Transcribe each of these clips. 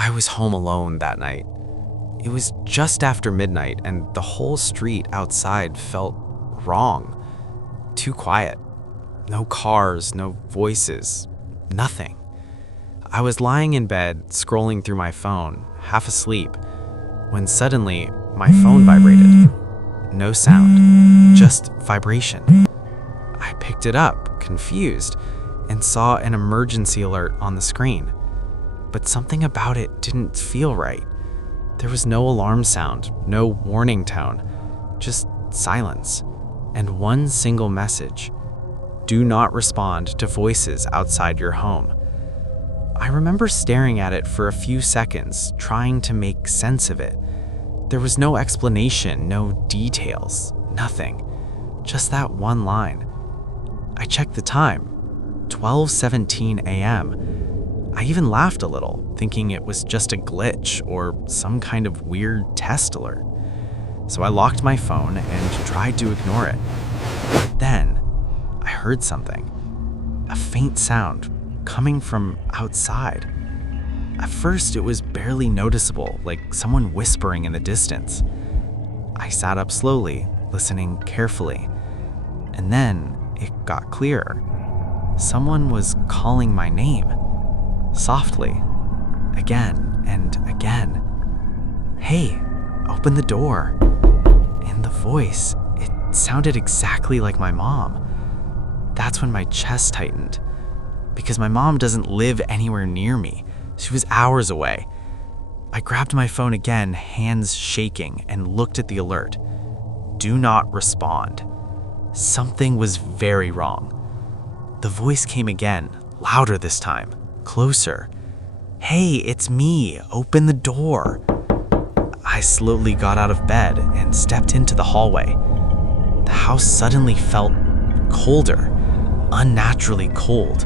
I was home alone that night. It was just after midnight, and the whole street outside felt wrong. Too quiet. No cars, no voices, nothing. I was lying in bed, scrolling through my phone, half asleep, when suddenly my phone vibrated. No sound, just vibration. I picked it up, confused, and saw an emergency alert on the screen. But something about it didn't feel right. There was no alarm sound, no warning tone, just silence, and one single message: do not respond to voices outside your home. I remember staring at it for a few seconds, trying to make sense of it. There was no explanation, no details, nothing. Just that one line. I checked the time, 12:17 a.m. I even laughed a little, thinking it was just a glitch or some kind of weird test alert. So I locked my phone and tried to ignore it. But then, I heard something. A faint sound coming from outside. At first, it was barely noticeable, like someone whispering in the distance. I sat up slowly, listening carefully. And then it got clearer. Someone was calling my name. Softly, again and again. Hey, open the door. And the voice, it sounded exactly like my mom. That's when my chest tightened. Because my mom doesn't live anywhere near me. She was hours away. I grabbed my phone again, hands shaking, and looked at the alert. Do not respond. Something was very wrong. The voice came again, louder this time. Closer. Hey, it's me. Open the door. I slowly got out of bed and stepped into the hallway. The house suddenly felt colder, unnaturally cold,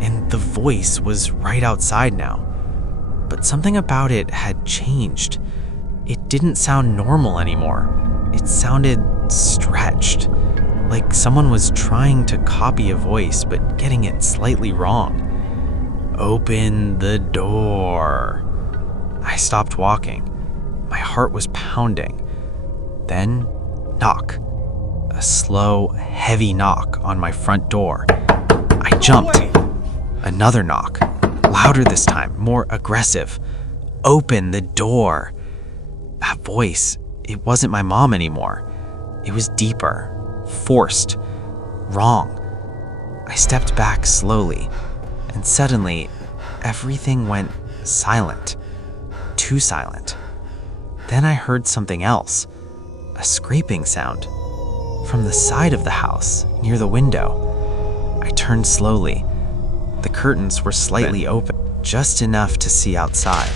and the voice was right outside now. But something about it had changed. It didn't sound normal anymore. It sounded stretched, like someone was trying to copy a voice but getting it slightly wrong. Open the door. I stopped walking. My heart was pounding. Then, knock. A slow, heavy knock on my front door. I jumped. Another knock. Louder this time, more aggressive. Open the door. That voice, it wasn't my mom anymore. It was deeper, forced, wrong. I stepped back slowly. And suddenly, everything went silent. Too silent. Then I heard something else. A scraping sound. From the side of the house, near the window. I turned slowly. The curtains were slightly open, just enough to see outside.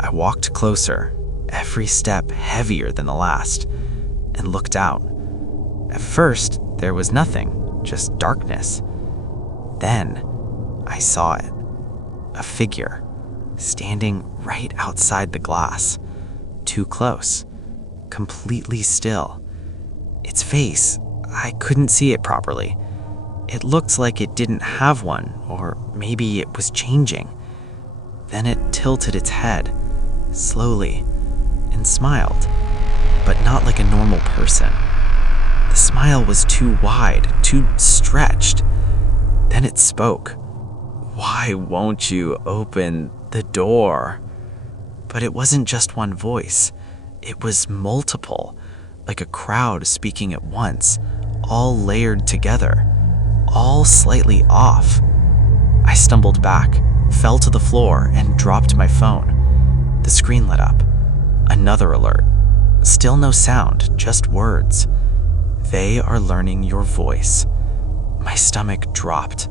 I walked closer, every step heavier than the last, and looked out. At first, there was nothing, just darkness. Then, I saw it. A figure, standing right outside the glass. Too close. Completely still. Its face, I couldn't see it properly. It looked like it didn't have one, or maybe it was changing. Then it tilted its head, slowly, and smiled, but not like a normal person. The smile was too wide, too stretched. Then it spoke. Why won't you open the door? But it wasn't just one voice. It was multiple, like a crowd speaking at once, all layered together, all slightly off. I stumbled back, fell to the floor, and dropped my phone. The screen lit up. Another alert. Still no sound, just words. They are learning your voice. My stomach dropped.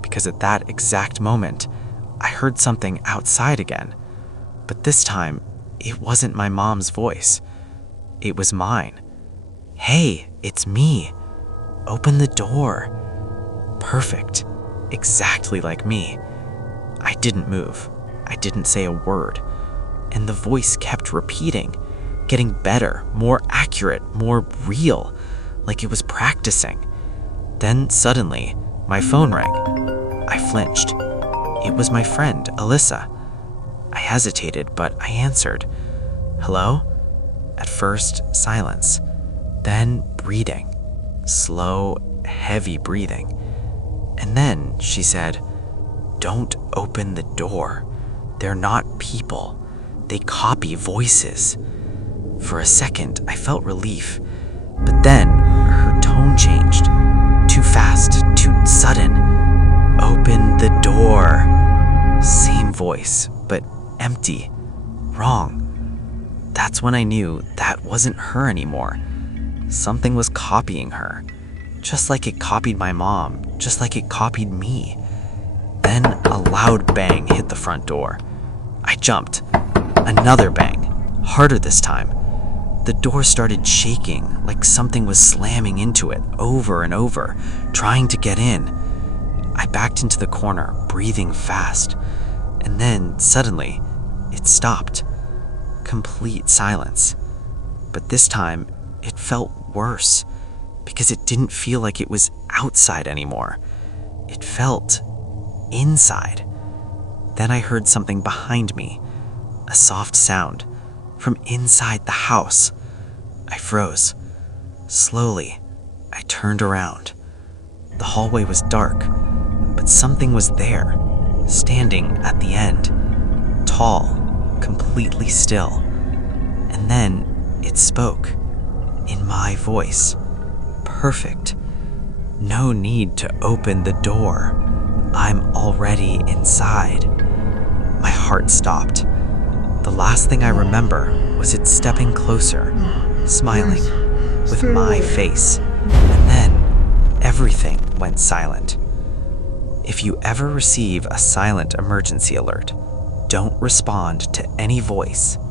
Because at that exact moment, I heard something outside again. But this time, it wasn't my mom's voice. It was mine. Hey, it's me. Open the door. Perfect. Exactly like me. I didn't move. I didn't say a word. And the voice kept repeating, getting better, more accurate, more real, like it was practicing. Then suddenly, my phone rang. I flinched. It was my friend, Alyssa. I hesitated, but I answered. Hello? At first, silence. Then breathing. Slow, heavy breathing. And then she said, "Don't open the door. They're not people. They copy voices." For a second, I felt relief. But then, her tone changed. Too fast, too sudden. "Open the door." Same voice, but empty. Wrong. That's when I knew that wasn't her anymore. Something was copying her. Just like it copied my mom, just like it copied me. Then a loud bang hit the front door. I jumped. Another bang, harder this time. The door started shaking like something was slamming into it over and over, trying to get in. I backed into the corner, breathing fast. And then, suddenly, it stopped. Complete silence. But this time, it felt worse, because it didn't feel like it was outside anymore. It felt inside. Then I heard something behind me, a soft sound, from inside the house. I froze. Slowly, I turned around. The hallway was dark, but something was there, standing at the end, tall, completely still. And then it spoke, in my voice. Perfect. No need to open the door. I'm already inside. My heart stopped. The last thing I remember was it stepping closer, smiling, with my face. And then everything went silent. If you ever receive a silent emergency alert, don't respond to any voice